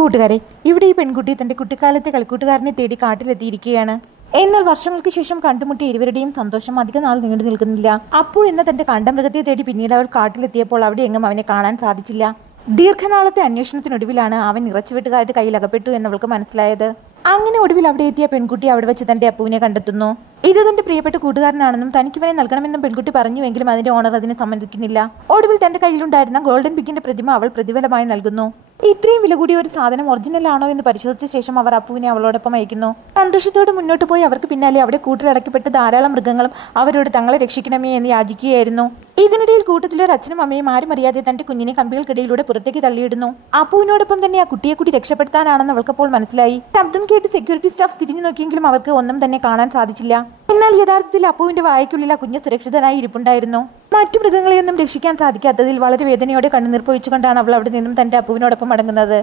കൂട്ടുകാരെ, ഇവിടെ ഈ പെൺകുട്ടി തന്റെ കുട്ടിക്കാലത്തെ കളിക്കൂട്ടുകാരനെ തേടി കാട്ടിലെത്തിയിരിക്കുകയാണ്. എന്നാൽ വർഷങ്ങൾക്ക് ശേഷം കണ്ടുമുട്ടിയ ഇരുവരുടെയും സന്തോഷം അധിക നാൾ നീണ്ടു നിൽക്കുന്നില്ല. അപ്പു എന്ന തന്റെ കണ്ടമൃഗത്തെ തേടി പിന്നീട് അവൾ കാട്ടിലെത്തിയപ്പോൾ അവിടെ എങ്ങും അവനെ കാണാൻ സാധിച്ചില്ല. ദീർഘനാളത്തെ അന്വേഷണത്തിനൊടുവിലാണ് അവൻ ഇറച്ചിവെട്ടുകാരുടെ കയ്യിൽ അകപ്പെട്ടു എന്നവൾക്ക് മനസ്സിലായത്. അങ്ങനെ ഒടുവിൽ അവിടെ എത്തിയ പെൺകുട്ടി അവിടെ വെച്ച് തന്റെ അപ്പുവിനെ കണ്ടെത്തുന്നു. ഇത് തന്റെ പ്രിയപ്പെട്ട കൂട്ടുകാരനാണെന്നും തനിക്കിവനെ നൽകണമെന്നും പെൺകുട്ടി പറഞ്ഞുവെങ്കിലും അതിന്റെ ഓണർ അതിനെ സമ്മതിക്കുന്നില്ല. ഒടുവിൽ തന്റെ കയ്യിലുണ്ടായിരുന്ന ഗോൾഡൻ പിഗിന്റെ പ്രതിമ അവൾ പ്രതിഫലമായി നൽകുന്നു. ഇത്രയും വില കൂടിയ ഒരു സാധനം ഒറിജിനൽ ആണോ എന്ന് പരിശോധിച്ച ശേഷം അവർ അപ്പുവിനെ അവളോടൊപ്പം അയക്കുന്നു. സന്തോഷത്തോടെ മുന്നോട്ട് പോയി അവർക്ക് പിന്നാലെ അവിടെ കൂട്ടിലടക്കപ്പെട്ട ധാരാളം മൃഗങ്ങളും അവരോട് തങ്ങളെ രക്ഷിക്കണമേ എന്ന് യാചിക്കുകയായിരുന്നു. ഇതിനിടയിൽ കൂട്ടത്തിലൊരു അച്ഛനും അമ്മയും ആരും അറിയാതെ തന്റെ കുഞ്ഞിനെ കമ്പികൾക്കിടയിലൂടെ പുറത്തേക്ക് തള്ളിയിടുന്നു. അപ്പുവിനോടൊപ്പം തന്നെ ആ കുട്ടിയെ കൂടി രക്ഷപ്പെടുത്താനാണെന്ന് അവൾക്കപ്പോൾ മനസ്സിലായി. ശബ്ദം കേട്ട് സെക്യൂരിറ്റി സ്റ്റാഫ് തിരിഞ്ഞു നോക്കിയെങ്കിലും അവർക്ക് ഒന്നും തന്നെ കാണാൻ സാധിച്ചില്ല. എന്നാൽ യഥാർത്ഥത്തിൽ അപ്പുവിന്റെ വായയ്ക്കുള്ളിൽ ആ കുഞ്ഞ് സുരക്ഷിതനായി ഇരിപ്പുണ്ടായിരുന്നു. മറ്റു മൃഗങ്ങളെയൊന്നും രക്ഷിക്കാൻ സാധിക്കാത്തതിൽ വളരെ വേദനയോടെ കണ്ണുനീർ പൊഴിച്ചുകൊണ്ടാണ് അവൾ അവിടെ നിന്നും തന്റെ അപ്പുവിനോടൊപ്പം മടങ്ങുന്നത്.